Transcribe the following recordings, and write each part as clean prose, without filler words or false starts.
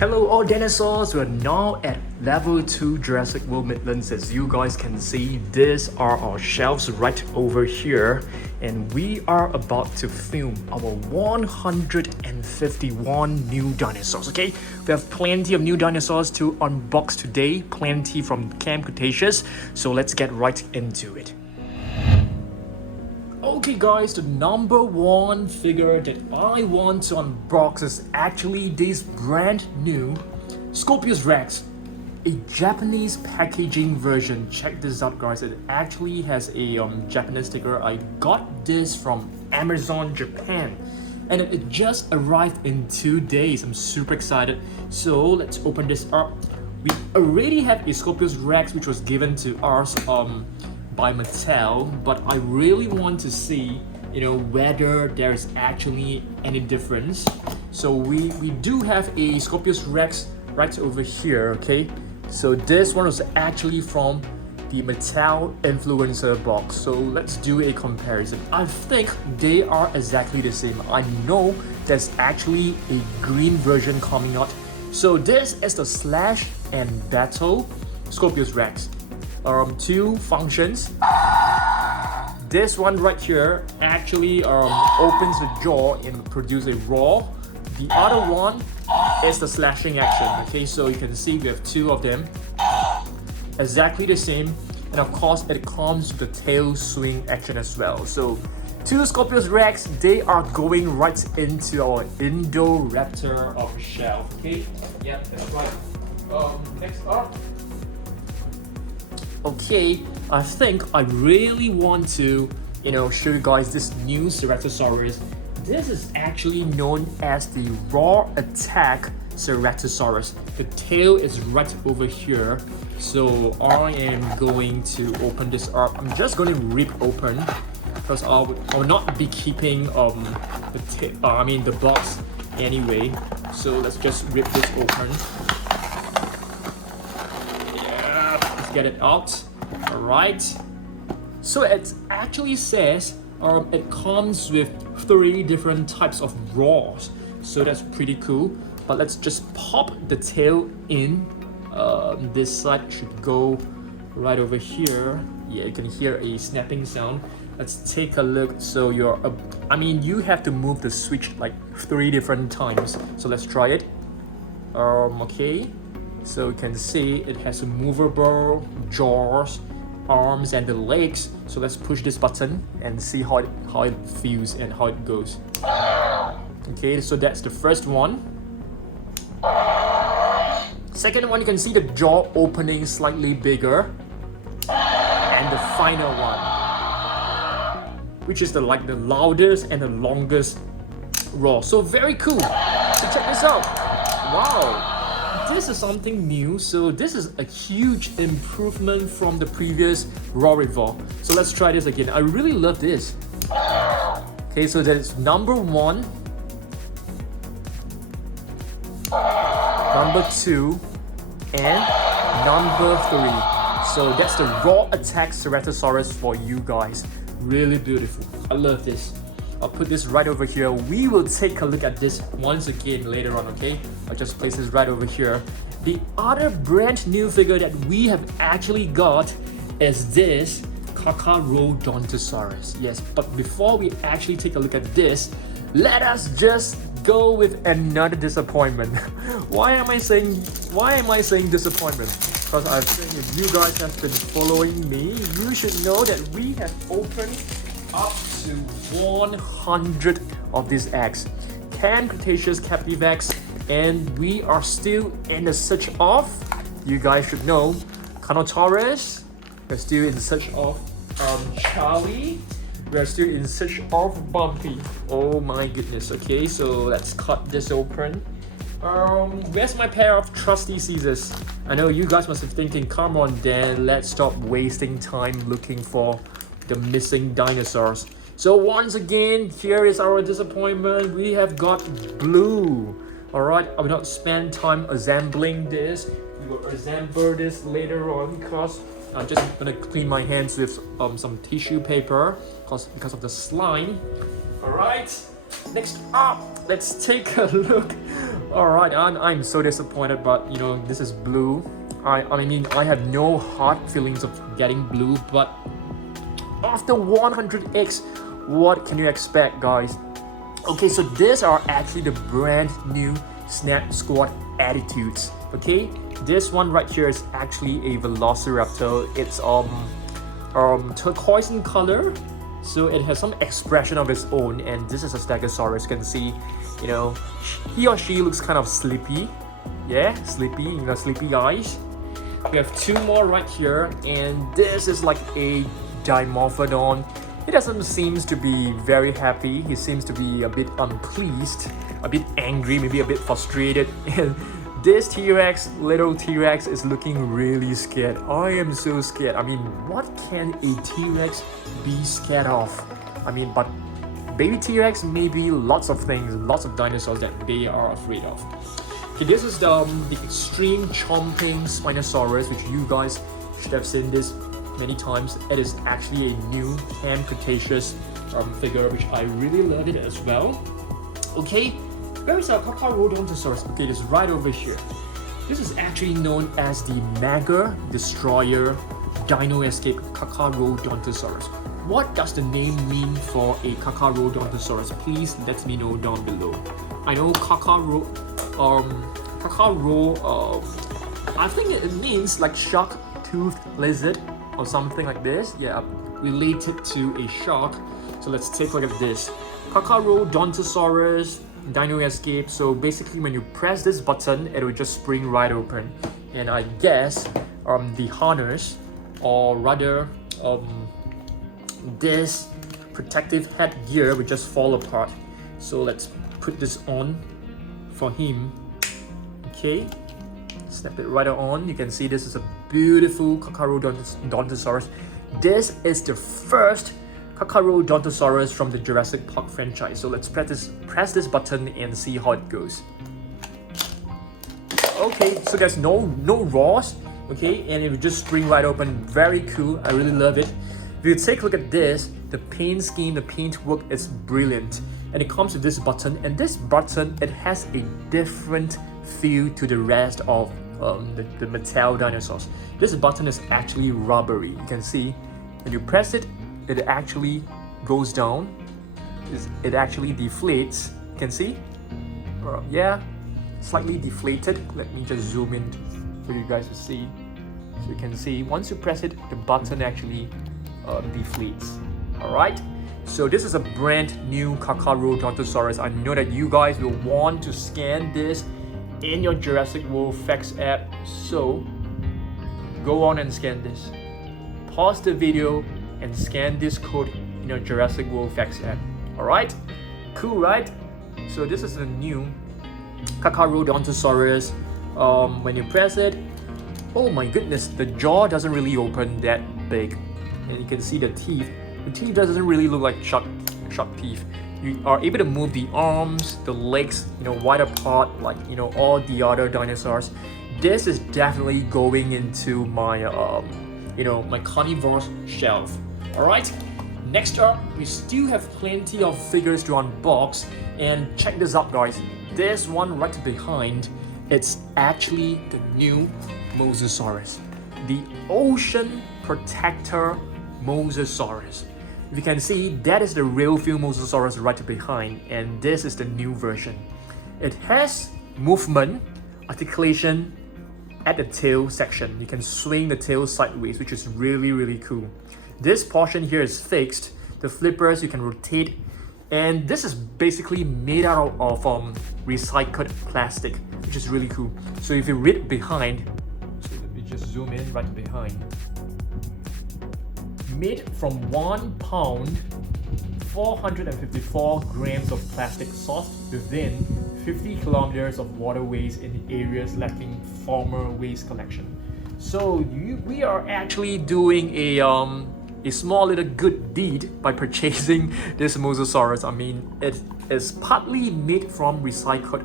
Hello all dinosaurs, we're now at level 2 Jurassic World Midlands. As you guys can see, these are our shelves right over here, and we are about to film our 151 new dinosaurs, okay? We have plenty of new dinosaurs to unbox today, plenty from Camp Cretaceous, so let's get right into it. Okay guys, the number one figure that I want to unbox is actually this brand new Scorpius Rex, a Japanese packaging version. Check this out guys, it actually has a Japanese sticker. I got this from Amazon Japan and it just arrived in 2 days. I'm super excited. So let's open this up. We already have a Scorpius Rex which was given to us by Mattel, but I really want to see, whether there's actually any difference. So we do have a Scorpius Rex right over here, okay? So this one was actually from the Mattel influencer box. So let's do a comparison. I think they are exactly the same. I know there's actually a green version coming out. So this is the Slash and Battle Scorpius Rex. Two functions. This one right here actually opens the jaw and produce a roar. The other one is the slashing action. Okay, so you can see we have two of them, exactly the same, and of course it comes with the tail swing action as well. So two Scorpius Rex, they are going right into our Indoraptor of the shelf. Okay, yeah, that's right. Next up. Okay, I think I really want to, show you guys this new Cerretosaurus. This is actually known as the Roar Attack Ceratosaurus. The tail is right over here. So I am going to open this up. I'm just going to rip open because I will not be keeping the box anyway. So let's just rip this open. Get it out. All right, so it actually says it comes with 3 different types of roars, so that's pretty cool. But let's just pop the tail in. This side should go right over here. Yeah, you can hear a snapping sound. Let's take a look. So you have to move the switch like 3 different times, so let's try it. Okay, so you can see it has a movable jaws, arms, and the legs. So let's push this button and see how it feels and how it goes. Okay, so that's the first one. Second one, you can see the jaw opening slightly bigger. And the final one, which is the loudest and the longest roar. So very cool. So check this out. Wow. This is something new, so this is a huge improvement from the previous Roar Evolve. So let's try this again. I really love this. Okay, so that is number 1, number 2, and number 3. So that's the Roar Attack Ceratosaurus for you guys. Really beautiful. I love this. I'll put this right over here. We will take a look at this once again later on, okay? I'll just place this right over here. The other brand new figure that we have actually got is this Carcharodontosaurus. Yes, but before we actually take a look at this, let us just go with another disappointment. Why am I saying disappointment? Because I think if you guys have been following me, you should know that we have opened up to 100 of these eggs. Camp Cretaceous captive eggs, and we are still in the search of, you guys should know, Carnotaurus. We're still in search of Charlie. We're still in search of Bumpy. Oh my goodness. Okay, so let's cut this open. Where's my pair of trusty scissors? I know you guys must be thinking, come on Dan, let's stop wasting time looking for the missing dinosaurs. So once again, here is our disappointment. We have got blue. Alright, I will not spend time assembling this. We will assemble this later on because I'm just gonna clean my hands with some tissue paper because of the slime. Alright, next up, let's take a look Alright, I'm so disappointed, but you know, this is blue. I mean, I have no hard feelings of getting blue, but after 100x, what can you expect, guys? Okay, so these are actually the brand new Snap Squad attitudes. Okay, this one right here is actually a Velociraptor. It's turquoise in color, so it has some expression of its own. And this is a Stegosaurus. You can see, you know, he or she looks kind of sleepy. Yeah, sleepy, you know, sleepy eyes. We have two more right here, and this is like a Dimorphodon. He doesn't seem to be very happy. He seems to be a bit unpleased, a bit angry, maybe a bit frustrated. And this T-Rex, little T-Rex, is looking really scared. I am so scared. I mean, what can a T-Rex be scared of? I mean, but baby T-Rex may be lots of things, lots of dinosaurs that they are afraid of. Okay, this is the extreme chomping Spinosaurus, which you guys should have seen this many times. It is actually a new Ham Cretaceous figure, which I really love it as well. Okay, where is our Carcharodontosaurus? Okay, it's right over here. This is actually known as the Mega Destroyer Dino Escape Carcharodontosaurus. What does the name mean for a Carcharodontosaurus? Please let me know down below. I know I think it means like shark-toothed lizard or something like this. Yeah, related to a shark. So let's take a look at this. Carcharodontosaurus Dino Escape. So basically when you press this button, it will just spring right open. And I guess the harness, or rather this protective headgear, will just fall apart. So let's put this on for him. Okay, snap it right on. You can see this is a beautiful Carcharodontosaurus. This is the first Carcharodontosaurus from the Jurassic Park franchise. So let's press this button and see how it goes. Okay, so there's no roars. Okay, and it will just spring right open. Very cool. I really love it. If you take a look at this, the paint scheme, the paint work is brilliant. And it comes with this button, and this button, it has a different feel to the rest of the Mattel dinosaurs. This button is actually rubbery. You can see when you press it, it actually goes down. It actually deflates. You can see? Yeah, slightly deflated. Let me just zoom in for you guys to see. So you can see once you press it, the button actually deflates. Alright? So this is a brand new Carcharodontosaurus. I know that you guys will want to scan this in your Jurassic World Facts app. So go on and scan this. Pause the video and scan this code in your Jurassic World Facts app. Alright? Cool, right? So this is a new Carcharodontosaurus. When you press it, oh my goodness, the jaw doesn't really open that big. And you can see the teeth. The teeth doesn't really look like shark teeth. You are able to move the arms, the legs, you know, wide apart like, you know, all the other dinosaurs. This is definitely going into my, you know, my carnivore shelf. All right. Next up, we still have plenty of figures to unbox, and check this out, guys. This one right behind, it's actually the new Mosasaurus, the Ocean Protector Mosasaurus. If you can see, that is the real feel Mosasaurus right behind, and this is the new version. It has movement, articulation at the tail section. You can swing the tail sideways, which is really cool. This portion here is fixed. The flippers you can rotate, and this is basically made out of recycled plastic, which is really cool. So if you read behind, so let me just zoom in right behind. Made from 1 pound, 454 grams of plastic sourced within 50 kilometers of waterways in areas lacking former waste collection. So we are actually doing a small little good deed by purchasing this Mosasaurus. I mean, it is partly made from recycled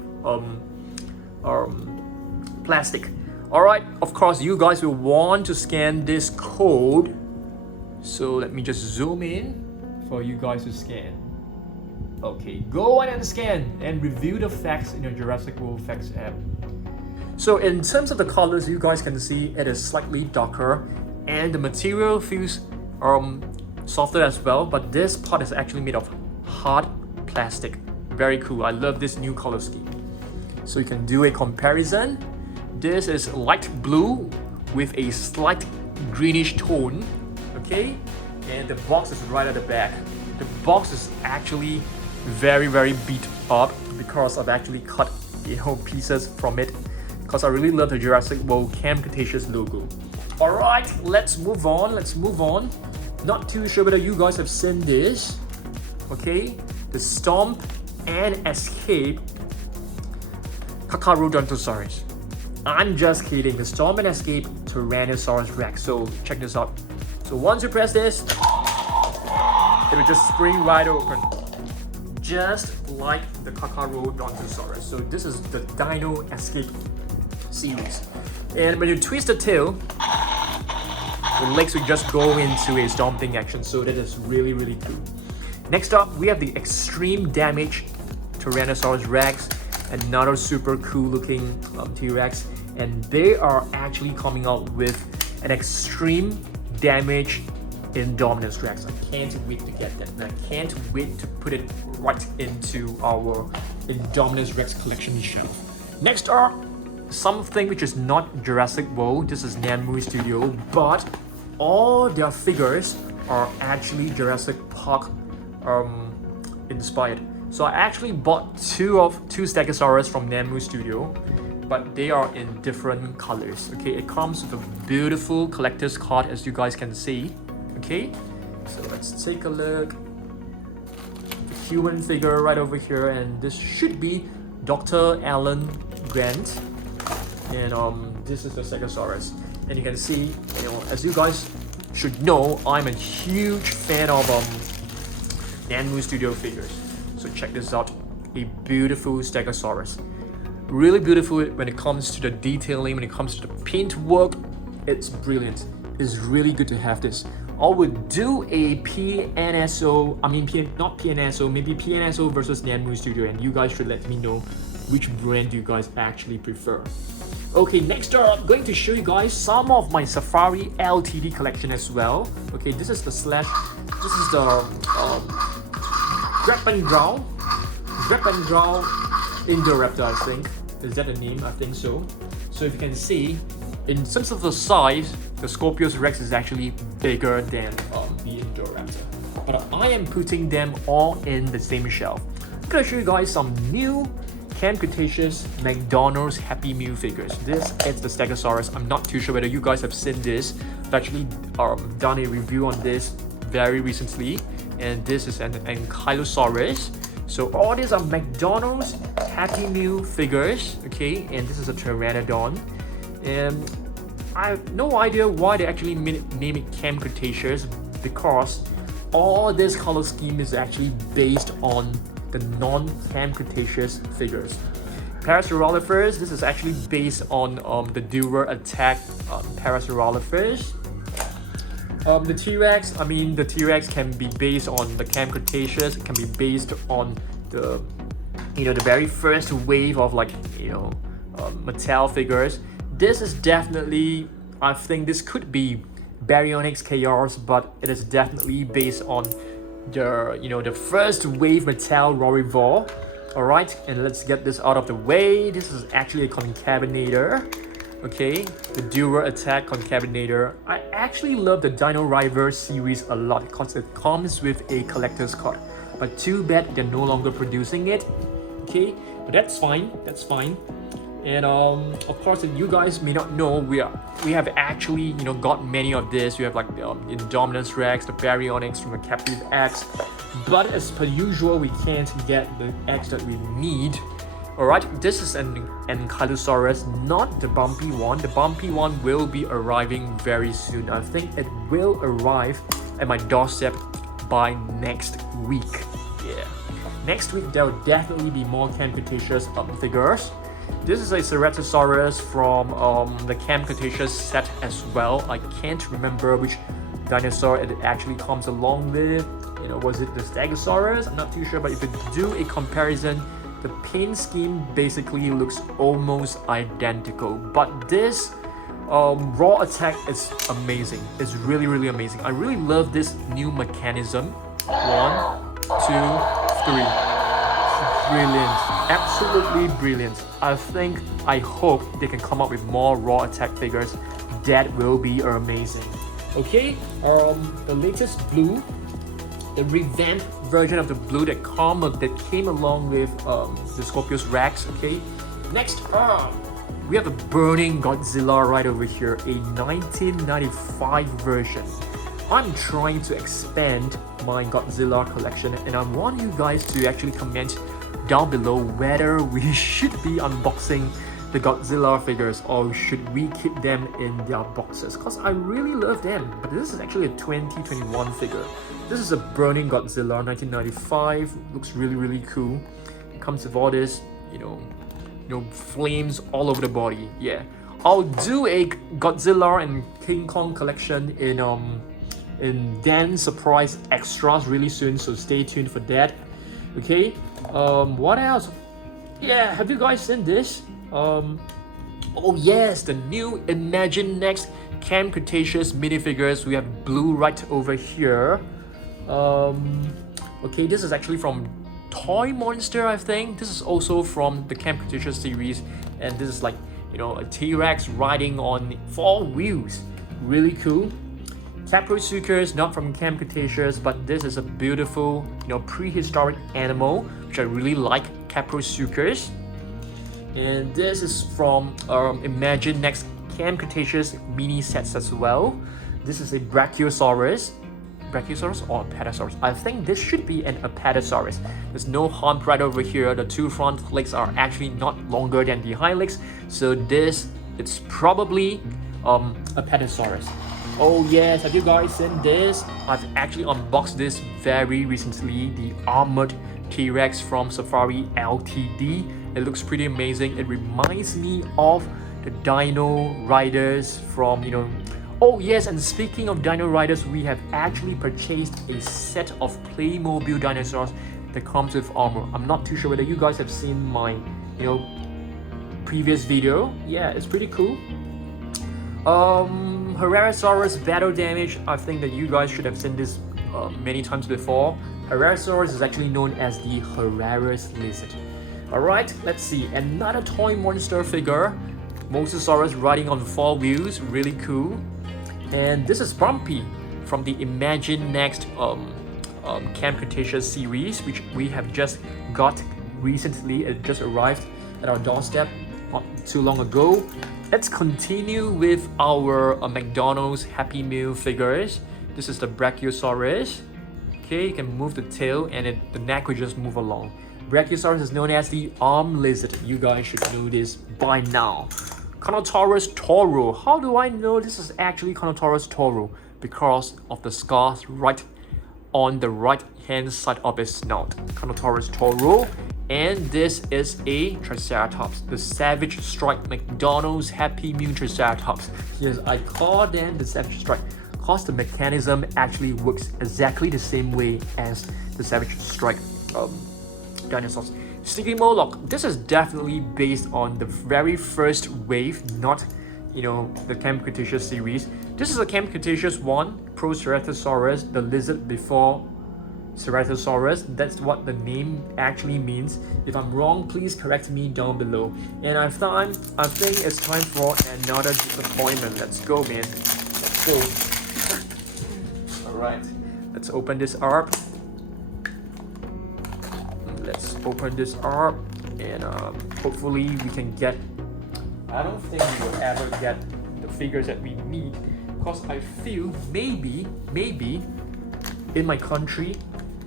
plastic. Alright, of course you guys will want to scan this code. So let me just zoom in for you guys to scan. Okay, go on and scan and review the facts in your Jurassic World Facts app. So in terms of the colors, you guys can see it is slightly darker and the material feels softer as well, but this part is actually made of hard plastic. Very cool. I love this new color scheme. So you can do a comparison. This is light blue with a slight greenish tone, okay? And the box is right at the back. The box is actually very beat up because I've actually cut pieces from it because I really love the Jurassic World Camp Cretaceous logo. Alright, let's move on. Not too sure whether you guys have seen this. Okay, the Stomp and Escape Carcharodontosaurus. I'm just kidding, the Stomp and Escape Tyrannosaurus Rex. So check this out. So once you press this, it will just spring right open, just like the Carcharodontosaurus. So this is the Dino Escape series. And when you twist the tail, the legs will just go into a stomping action. So that is really cool. Next up, we have the Extreme Damage Tyrannosaurus Rex, another super cool looking T-Rex. And they are actually coming out with an Extreme Damage Indominus Rex. I can't wait to get that, and I can't wait to put it right into our Indominus Rex collection shelf. Next up, something which is not Jurassic World. This is Namco Studio, but all their figures are actually Jurassic Park inspired. So I actually bought two Stegosaurus from Namco Studio, but they are in different colors. Okay, it comes with a beautiful collector's card, as you guys can see. Okay, so let's take a look. The human figure right over here, and this should be Dr. Alan Grant, and this is the Stegosaurus. And you can see, as you guys should know, I'm a huge fan of Namco Studio figures. So check this out, a beautiful Stegosaurus. Really beautiful when it comes to the detailing, when it comes to the paint work. It's brilliant. It's really good to have this. I would do a PNSO, not PNSO, maybe PNSO versus Namco Studio, and you guys should let me know which brand you guys actually prefer. Okay, next up, I'm going to show you guys some of my Safari LTD collection as well. Okay, this is the Grab and Growl Indoraptor, I think. Is that the name? I think so. So if you can see, in terms of the size, the Scorpius Rex is actually bigger than the Indoraptor. But I am putting them all in the same shelf. I'm gonna show you guys some new Camp Cretaceous McDonald's Happy Meal figures. This is the Stegosaurus. I'm not too sure whether you guys have seen this. I've actually done a review on this very recently. And this is an Ankylosaurus. So all these are McDonald's Happy Meal figures, okay? And this is a Pteranodon. And I have no idea why they actually name it Camp Cretaceous, because all this color scheme is actually based on the non-Camp Cretaceous figures. Parasaurolophus, this is actually based on the Roar Attack Parasaurolophus. The T-Rex can be based on the Camp Cretaceous. It can be based on the very first wave of Mattel figures. This is definitely, I think this could be Baryonyx Chaos, but it is definitely based on the first wave Mattel Rorivore. Alright, and let's get this out of the way. This is actually a concavenator. Okay, the Roar Attack Concavenator. I actually love the Dino River series a lot because it comes with a collector's card. But too bad they're no longer producing it. Okay, but that's fine. And of course, you guys may not know, we have actually got many of this. You have like the Indominus Rex, the Baryonyx from the Captive X. But as per usual, we can't get the X that we need. Alright, this is an Ankylosaurus, not the bumpy one. The bumpy one will be arriving very soon. I think it will arrive at my doorstep by next week. Yeah. Next week, there will definitely be more Camp Cretaceous figures. This is a Cerretosaurus from the Camp Cretaceous set as well. I can't remember which dinosaur it actually comes along with. was it the Stegosaurus? I'm not too sure, but if you do a comparison, the paint scheme basically looks almost identical. But this Roar Attack is amazing. It's really, really amazing. I really love this new mechanism. 1, 2, 3. Brilliant. Absolutely brilliant. I hope they can come up with more Roar Attack figures. That will be amazing. Okay, the latest blue, the revamped version of the blue that came along with the Scorpius Rex. Okay, next up, we have a burning Godzilla right over here, a 1995 version. I'm trying to expand my Godzilla collection, and I want you guys to actually comment down below whether we should be unboxing the Godzilla figures or should we keep them in their boxes, because I really love them. But this is actually a 2021 figure. This is a burning Godzilla 1995. Looks really, really cool. It comes with all this, flames all over the body. Yeah, I'll do a Godzilla and King Kong collection in Dan Surprise Extras really soon, so stay tuned for that. Okay, what else? Yeah, have you guys seen this? Oh yes, the new Imagine Next Camp Cretaceous minifigures. We have blue right over here. Okay, this is actually from Toy Monster, I think. This is also from the Camp Cretaceous series, and this is like, a T-Rex riding on 4 wheels. Really cool. Caprosuchus, not from Camp Cretaceous, but this is a beautiful, prehistoric animal, which I really like. Caprosuchus. And this is from Imagine Next Camp Cretaceous mini sets as well. This is a Brachiosaurus. Brachiosaurus or Apatosaurus? I think this should be an Apatosaurus. There's no hump right over here. The 2 front legs are actually not longer than the hind legs. So it's probably Apatosaurus. Oh yes, have you guys seen this? I've actually unboxed this very recently. The armored T-Rex from Safari Ltd. It looks pretty amazing. It reminds me of the Dino Riders from, Oh yes, and speaking of Dino Riders, we have actually purchased a set of Playmobil dinosaurs that comes with armor. I'm not too sure whether you guys have seen my, previous video. Yeah, it's pretty cool. Herrerasaurus battle damage. I think that you guys should have seen this many times before. Herrerasaurus is actually known as the Herrera's lizard. Alright, let's see. Another Toy Monster figure. Mosasaurus riding on 4 wheels. Really cool. And this is Bumpy from the Imagine Next Camp Cretaceous series, which we have just got recently. It just arrived at our doorstep not too long ago. Let's continue with our McDonald's Happy Meal figures. This is the Brachiosaurus. Okay, you can move the tail and the neck will just move along. Brachiosaurus is known as the arm lizard. You guys should know this by now. Carcharodontosarus Toro. How do I know this is actually Carcharodontosaurus Toro? Because of the scars right on the right hand side of its snout. Carcharodontosaurus Toro. And this is a Triceratops, the Savage Strike McDonald's Happy Meal Triceratops. Yes, I call them the Savage Strike because the mechanism actually works exactly the same way as the Savage Strike dinosaurs. Sticky Moloch, this is definitely based on the very first wave, not the Camp Cretaceous series. This is a Camp Cretaceous one, Cerretosaurus, the lizard before Cerretosaurus. That's what the name actually means. If I'm wrong, please correct me down below. And I think it's time for another disappointment. Let's go, man. Let's go. Alright, let's open this up. And hopefully we can get. I don't think we will ever get the figures that we need, because I feel maybe in my country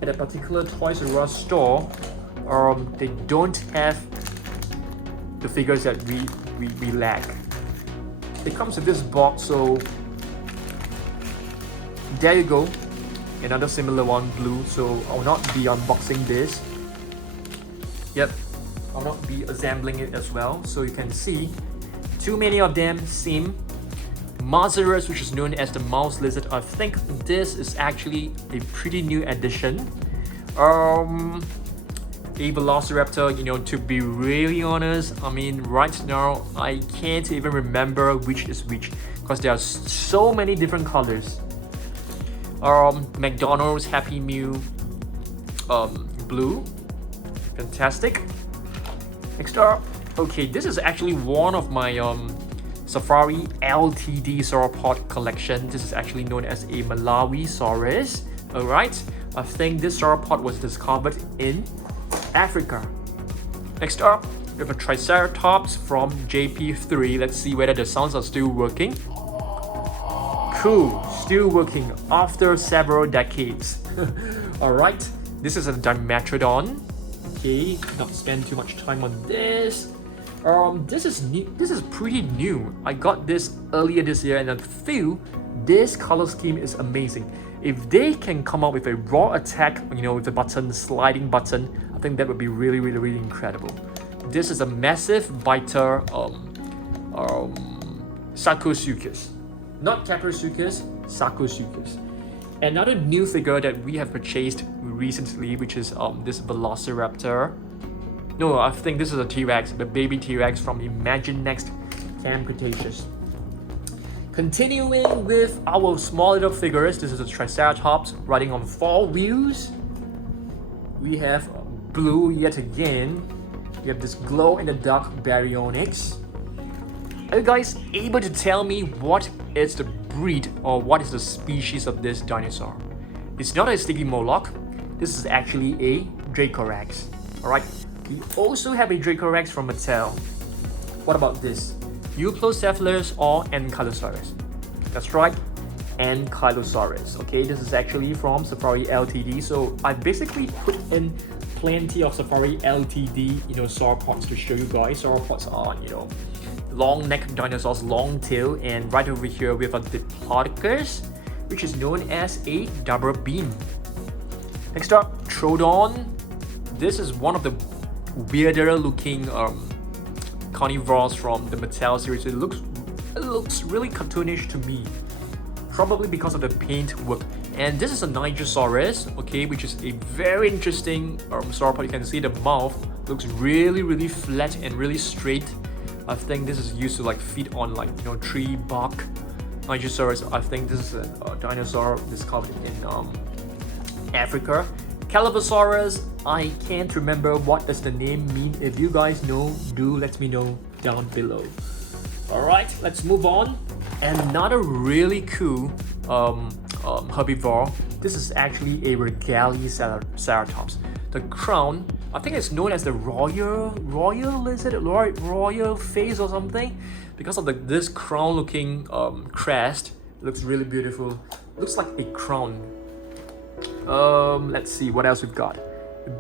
at a particular Toys R Us store, they don't have the figures that we lack. It comes with this box, so there you go. Another similar one, blue. So I'll not be unboxing this. Yep, I'll not be assembling it as well. So you can see too many of them seem Mosasaurus, which is known as the mouse lizard. I think this is actually a pretty new addition. A Velociraptor, you know, to be really honest, I mean, right now I can't even remember which is which because there are so many different colors. McDonald's Happy Meal blue, fantastic. Next up, okay, this is actually one of my Safari LTD sauropod collection. This is actually known as a Malawisaurus. Alright, I think this sauropod was discovered in Africa. Next up, we have a Triceratops from JP3. Let's see whether the sounds are still working. Cool, still working after several decades. Alright, this is a Dimetrodon. Okay, not spend too much time on this. This is new. This is pretty new. I got this earlier this year and I feel this color scheme is amazing. If they can come up with a Roar Attack, you know, with the button, sliding button, I think that would be really, really, really incredible. This is a massive biter, Sarcosuchus. Not Caprosuchus, Sarcosuchus. Another new figure that we have purchased recently, which is this Velociraptor. No, I think this is a T-Rex, the baby T-Rex from Imagine Next Camp Cretaceous. Continuing with our small little figures, this is a Triceratops riding on 4 wheels. We have blue yet again. We have this glow-in-the-dark Baryonyx. Are you guys able to tell me what is the breed or what is the species of this dinosaur? It's not a sticky Moloch. This is actually a Dracorex. Alright, we also have a Dracorex from Mattel. What about this? Euplocephalus or Ankylosaurus. That's right, Ankylosaurus. Okay, this is actually from Safari LTD. So I basically put in plenty of Safari LTD, you know, sauropods to show you guys. Sauropods are, you know, long neck dinosaurs, long tail, and right over here we have a Diplodocus, which is known as a double beam. Next up, Trodon. This is one of the weirder looking carnivores from the Mattel series. It looks really cartoonish to me, probably because of the paint work. And this is a Niger Saurus, okay, which is a very interesting sauropod. You can see the mouth looks really, really flat and really straight. I think this is used to like feed on like, you know, tree bark. Niger Saurus, I think this is a dinosaur discovered in Africa. Calavosaurus, I can't remember what does the name mean. If you guys know, do let me know down below. Alright, let's move on. Another really cool herbivore. This is actually a Regaliceratops. The crown, I think it's known as the royal lizard, royal face or something, because of this crown looking crest. It looks really beautiful. It looks like a crown. Let's see what else we've got.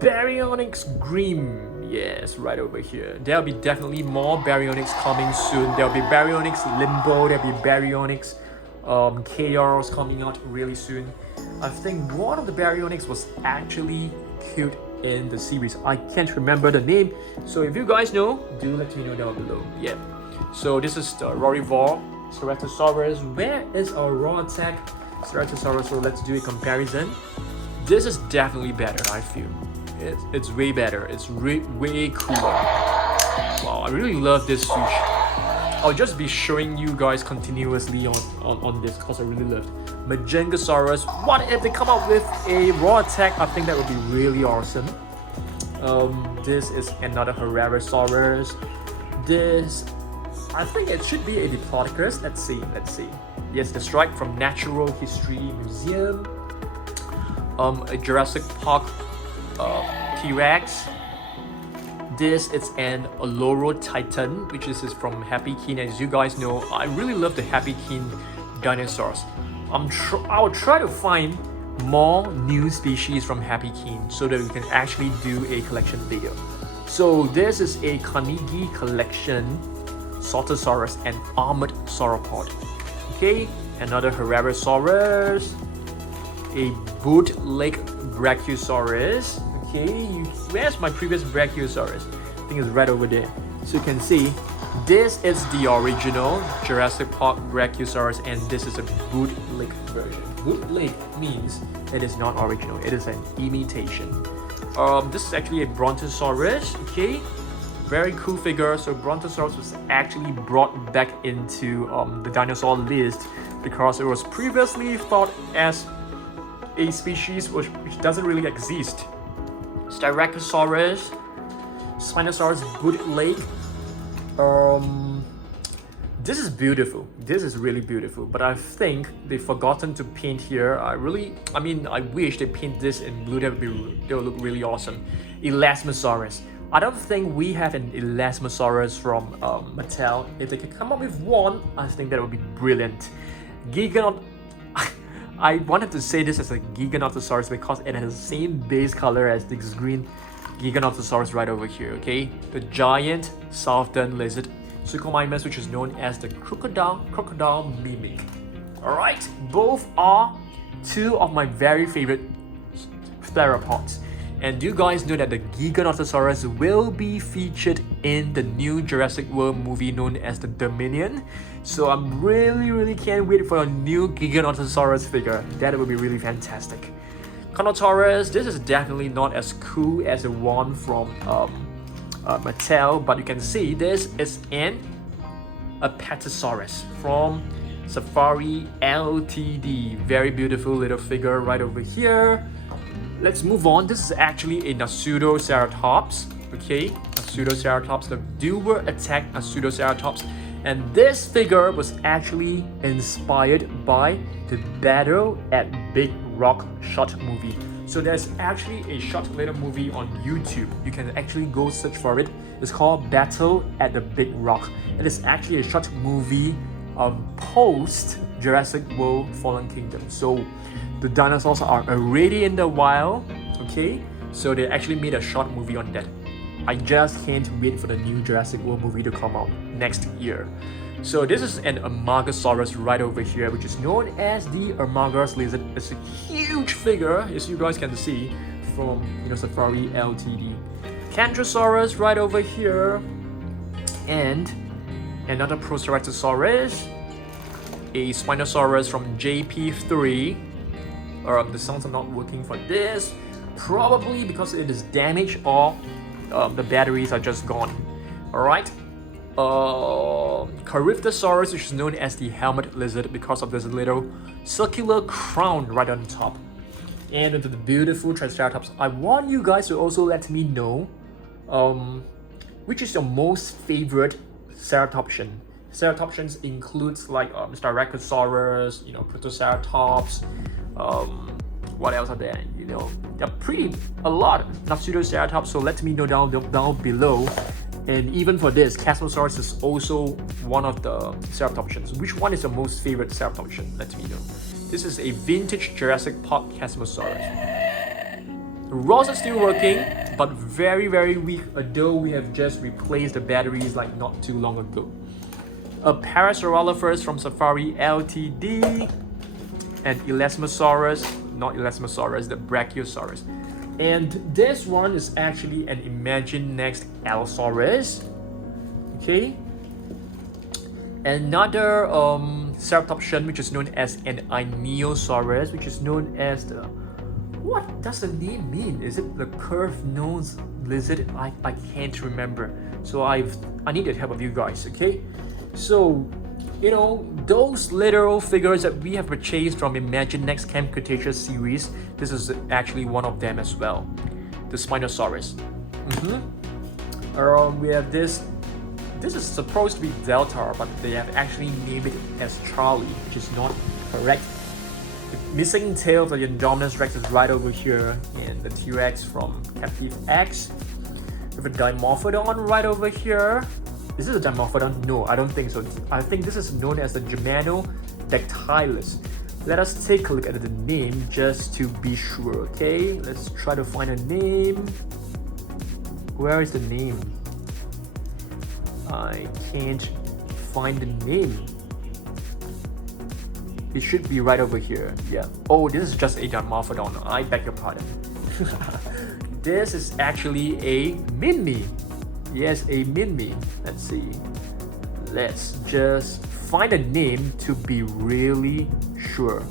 Baryonyx Green, yes, right over here. There'll be definitely more Baryonyx coming soon. There'll be Baryonyx Limbo, there'll be Baryonyx Chaos coming out really soon. I think one of the Baryonyx was actually killed in the series. I can't remember the name, so if you guys know, do let me know down below. Yeah, so this is the Rorivore Ceratosaurus. Where is our Roar Attack Ceratosaurus? So let's do a comparison. This is definitely better, I feel. It's way better. It's way cooler. Wow, I really love this fish. I'll just be showing you guys continuously on this because I really loved Giganotosaurus. What if they come up with a Roar Attack? I think that would be really awesome. This is another Herrerasaurus. This, I think it should be a Diplodocus. Let's see. Yes, the strike from Natural History Museum. A Jurassic Park T-Rex. This is an Oloro Titan, which is from Happy Keen. As you guys know, I really love the Happy Keen dinosaurs. I'll try to find more new species from Happy Keen so that we can actually do a collection video. So this is a Carnegie collection Cerretosaurus and armored sauropod. Okay, another Herrerasaurus, a Bootleg Brachiosaurus. Okay, where's my previous Brachiosaurus? I think it's right over there. So you can see This is the original Jurassic Park Brachiosaurus, and this is a bootleg version. Bootleg means it is not original, it is an imitation. This is actually a Brontosaurus, okay? Very cool figure. So Brontosaurus was actually brought back into the dinosaur list because it was previously thought as a species which doesn't really exist. Stegosaurus, Spinosaurus bootleg. This is beautiful. This is really beautiful, but I think they've forgotten to paint here. I wish they paint this in blue. That would look really awesome. Elasmosaurus. I don't think we have an Elasmosaurus from Mattel. If they could come up with one, I think that would be brilliant. I wanted to say this as a Giganotosaurus because it has the same base color as this green Giganotosaurus right over here, okay? The giant southern lizard, Suchomimus, which is known as the crocodile mimic. Alright, both are two of my very favorite theropods. And you guys know that the Giganotosaurus will be featured in the new Jurassic World movie known as the Dominion. So I'm really can't wait for a new Giganotosaurus figure. That would be really fantastic. Carcharodontosaurus, this is definitely not as cool as the one from Mattel, but you can see this is an Apatosaurus from Safari Ltd. Very beautiful little figure right over here. Let's move on. This is actually a Pseudoceratops, okay? A Pseudoceratops, the Roar Attack Ceratosaurus. And this figure was actually inspired by the Battle at Big Rock short movie. So there's actually a short little movie on YouTube. You can actually go search for it. It's called Battle at the Big Rock. It is actually a short movie post Jurassic World Fallen Kingdom. So the dinosaurs are already in the wild, okay? So they actually made a short movie on that. I just can't wait for the new Jurassic World movie to come out next year. So this is an Amargasaurus right over here, which is known as the Amargas lizard. It's a huge figure, as you guys can see from Safari Ltd. Cantrosaurus right over here, and another Proceratosaurus, a Spinosaurus from JP3. The sounds are not working for this, probably because it is damaged or the batteries are just gone. Alright. Carcharodontosaurus, which is known as the helmet lizard because of this little circular crown right on top. And into the beautiful Triceratops. I want you guys to also let me know which is your most favorite ceratopsian. Ceratopsians includes like Styracosaurus, Protoceratops, what else are there? They're a lot of Pseudoceratops, so let me know down below. And even for this, Chasmosaurus is also one of the ceratopsians. Which one is your most favorite ceratopsian? Let me know. This is a vintage Jurassic Park Chasmosaurus. The rods are still working, but very weak, although we have just replaced the batteries like not too long ago. A Parasaurolophus from Safari Ltd. And Elasmosaurus, not Elasmosaurus, the Brachiosaurus. And this one is actually an Imagine Next Allosaurus. Okay. Another ceratopsian, which is known as an Ionosaurus, which is known as the... What does the name mean? Is it the curved nose lizard? I can't remember. So I need the help of you guys, okay? So, those little figures that we have purchased from Imagine Next Camp Cretaceous series, this is actually one of them as well. The Spinosaurus. We have this. This is supposed to be Delta, but they have actually named it as Charlie, which is not correct. The missing tail of the Indominus Rex is right over here, and the T-Rex from Captive X. We have a Dimorphodon right over here. Is this a Dimorphodon? No, I don't think so. I think this is known as the Gemanodactylus. Let us take a look at the name just to be sure, okay? Let's try to find a name. Where is the name? I can't find the name. It should be right over here. Yeah. Oh, this is just a Dimorphodon. I beg your pardon. This is actually a Minmi. Yes, a Minmi. Let's see. let's just find a name to be really sure.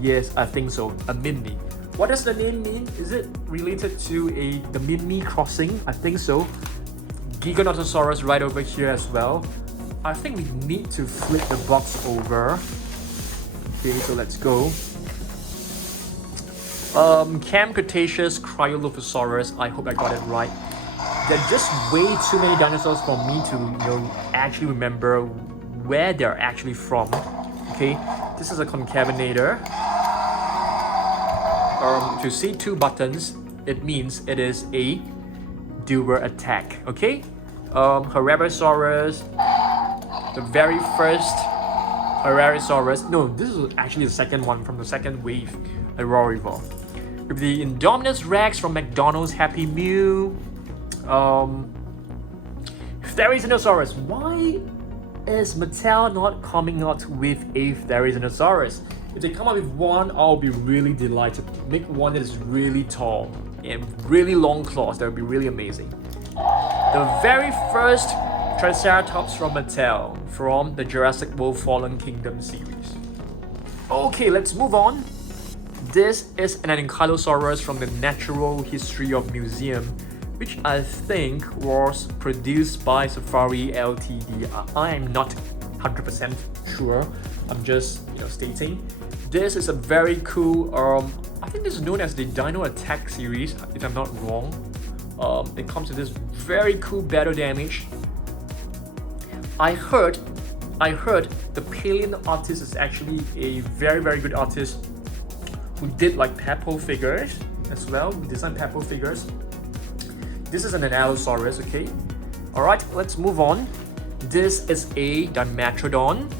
Yes, I think so. A Mimi. What does the name mean? Is it related to the Mimi crossing? I think so. Giganotosaurus right over here as well. I think we need to flip the box over. Okay, so let's go. Cretaceous Carcharodontosarus. I hope I got it right. There are just way too many dinosaurs for me to actually remember where they're actually from. Okay, this is a concavenator. To see two buttons, it means it is a Roar Attack. Okay, Herrerasaurus, the very first Herrerasaurus. No, this is actually the second one from the second wave, a Roar Evolve. With the Indominus Rex from McDonald's Happy Meal. Dinosaurus. Why is Mattel not coming out with a Dinosaurus? If they come up with one, I'll be really delighted. Make one that is really tall and really long claws. That would be really amazing. The very first Triceratops from Mattel from the Jurassic World Fallen Kingdom series. Okay, let's move on. This is an Ankylosaurus from the Natural History of Museum, which I think was produced by Safari Ltd. I am not 100% sure. I'm just stating. This is a very cool. I think this is known as the Dino Attack series, if I'm not wrong. It comes with this very cool battle damage. I heard the Palian artist is actually a very good artist who did like Peppo figures as well. We designed Peppo figures. This is an Ankylosaurus, okay? Alright, let's move on. This is a Dimetrodon.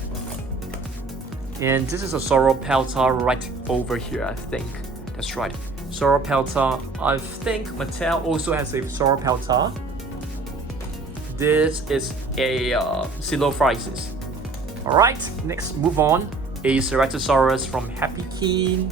And this is a Sauropelta right over here, I think. That's right. Sauropelta. I think Mattel also has a Sauropelta. This is a Coelophysis. Alright, next move on. A Cerretosaurus from Happy Keen.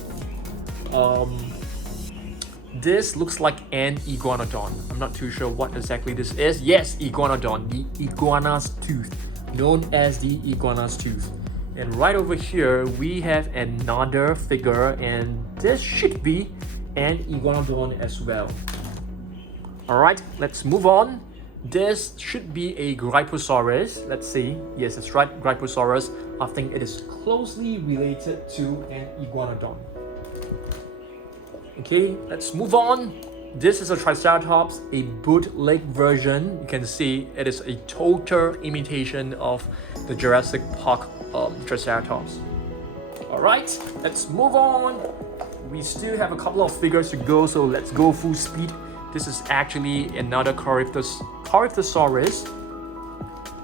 This looks like an Iguanodon. I'm not too sure what exactly this is. Yes, Iguanodon, the iguana's tooth, known as the iguana's tooth. And right over here, we have another figure, and this should be an Iguanodon as well. Alright, let's move on. This should be a Gryposaurus. Let's see. Yes, that's right, Gryposaurus. I think it is closely related to an Iguanodon. Okay, let's move on. This is a Triceratops, a bootleg version. You can see it is a total imitation of the Jurassic Park Triceratops. Alright, let's move on. We still have a couple of figures to go, so let's go full speed. This is actually another Carcharodontosarus.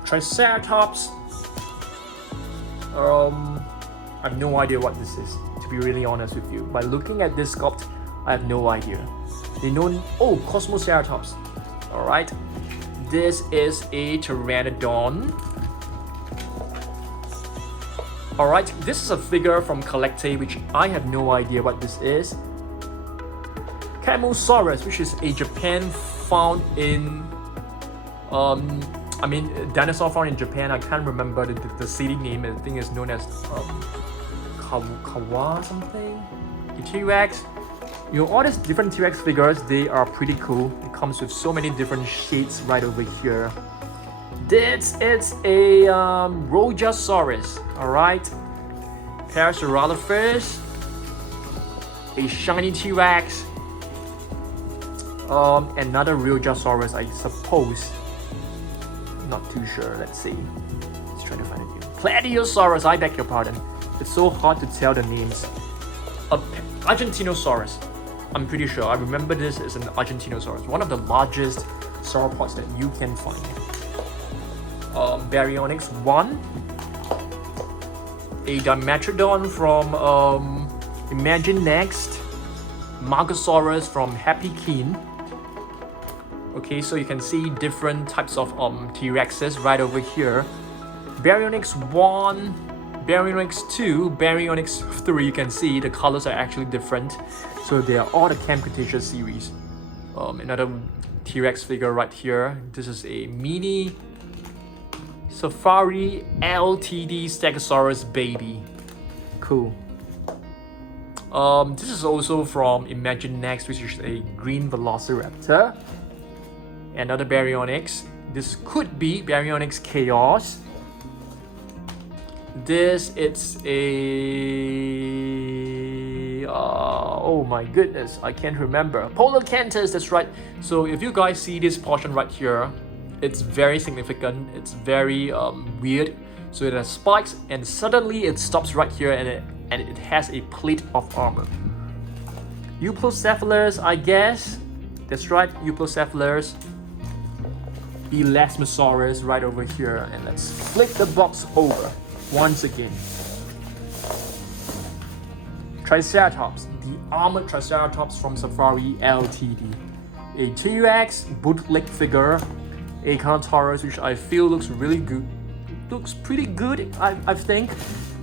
Triceratops. I have no idea what this is, to be really honest with you. By looking at this sculpt, I have no idea. They know. Oh, Cosmoceratops. Alright. This is a Tyrannosaurus. Alright, this is a figure from Collecte, which I have no idea what this is. Camosaurus, which is a Japan found in dinosaur found in Japan. I can't remember the city name. I think it's known as Kawa something. The T-Rex. All these different T-Rex figures, they are pretty cool. It comes with so many different shades right over here. This is a Rojasaurus, alright. Carcharodontosaurus, a shiny T-Rex, another Rojasaurus, I suppose. Not too sure. Let's see. Let's try to find it here. Plateosaurus, I beg your pardon. It's so hard to tell the names. Argentinosaurus. I'm pretty sure. I remember this is an Argentinosaurus, one of the largest sauropods that you can find. Baryonyx 1. A Dimetrodon from Imagine Next. Margosaurus from Happy Keen. Okay, so you can see different types of T-Rexes right over here. Baryonyx 1, Baryonyx 2, Baryonyx 3, you can see the colors are actually different. So they are all the Camp Cretaceous series. Another T-Rex figure right here. This is a mini Safari LTD Stegosaurus baby. Cool. This is also from Imaginext, which is a green Velociraptor. Another Baryonyx. This could be Baryonyx Chaos. This it's a oh my goodness, I can't remember. Polocanthus, that's right. So if you guys see this portion right here, it's very significant. It's very weird. So it has spikes, and suddenly it stops right here, and it has a plate of armor. Euplocephalus, I guess. That's right, Euplocephalus. Elasmosaurus right over here, and let's flip the box over once again. Triceratops, the armored Triceratops from Safari Ltd. A T-Rex bootleg figure, a Carcharodontosaurus, which I feel looks really good. Looks pretty good, I think.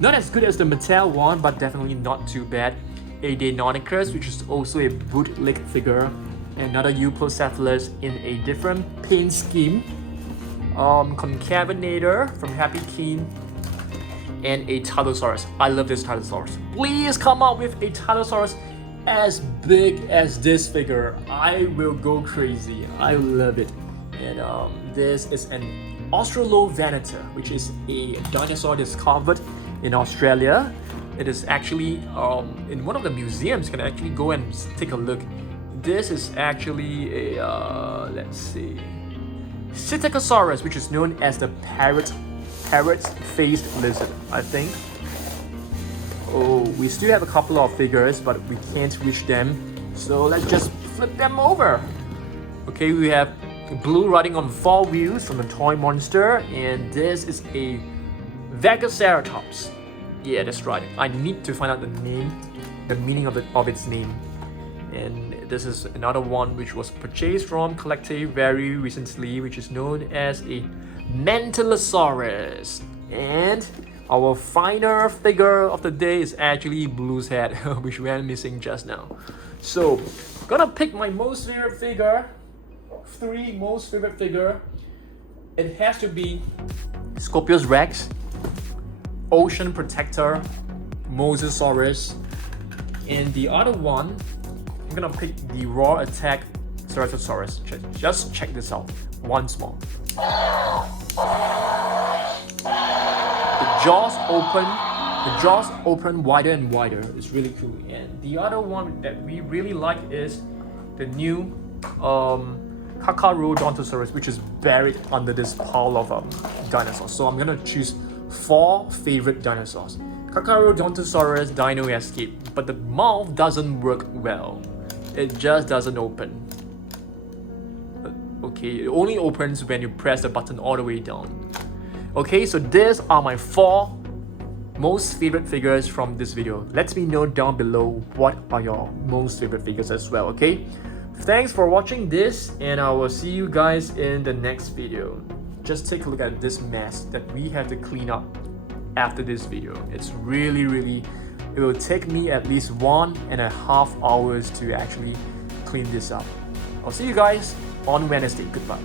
Not as good as the Mattel one, but definitely not too bad. A Deinonychus, which is also a bootleg figure. Another Euplocephalus in a different paint scheme. Concavenator from Happy Keen. And a Tyrannosaurus. I love this Tyrannosaurus. Please come up with a Tyrannosaurus as big as this figure. I will go crazy. I love it. And this is an Australopithecus, which is a dinosaur discovered in Australia. It is actually in one of the museums. You can actually go and take a look. This is actually a let's see, Stegosaurus, which is known as the parrot-faced lizard, I think. Oh, we still have a couple of figures, but we can't reach them. So let's just flip them over. Okay, we have Blue riding on 4 wheels from the Toy Monster, and this is a Velociraptor. Yeah, that's right. I need to find out the name, the meaning of its name. And this is another one which was purchased from Collective very recently, which is known as a Ankylosaurus. And our final figure of the day is actually Blue's head, which went missing just now. So, gonna pick my most favorite figure. 3 most favorite figure. It has to be Scorpius Rex, Ocean Protector Mosasaurus, and the other one, I'm gonna pick the Roar Attack Ceratosaurus. Just check this out once more. The jaws open wider and wider. It's really cool. And the other one that we really like is the new Carcharodontosaurus, which is buried under this pile of dinosaurs. So I'm gonna choose 4 favorite dinosaurs. Carcharodontosaurus Dino Escape, but the mouth doesn't work well. It just doesn't open. Okay, it only opens when you press the button all the way down. Okay, so these are my 4 most favorite figures from this video. Let me know down below what are your most favorite figures as well, okay? Thanks for watching this, and I will see you guys in the next video. Just take a look at this mess that we have to clean up after this video. It's really, it will take me at least 1.5 hours to actually clean this up. I'll see you guys on Wednesday. Goodbye.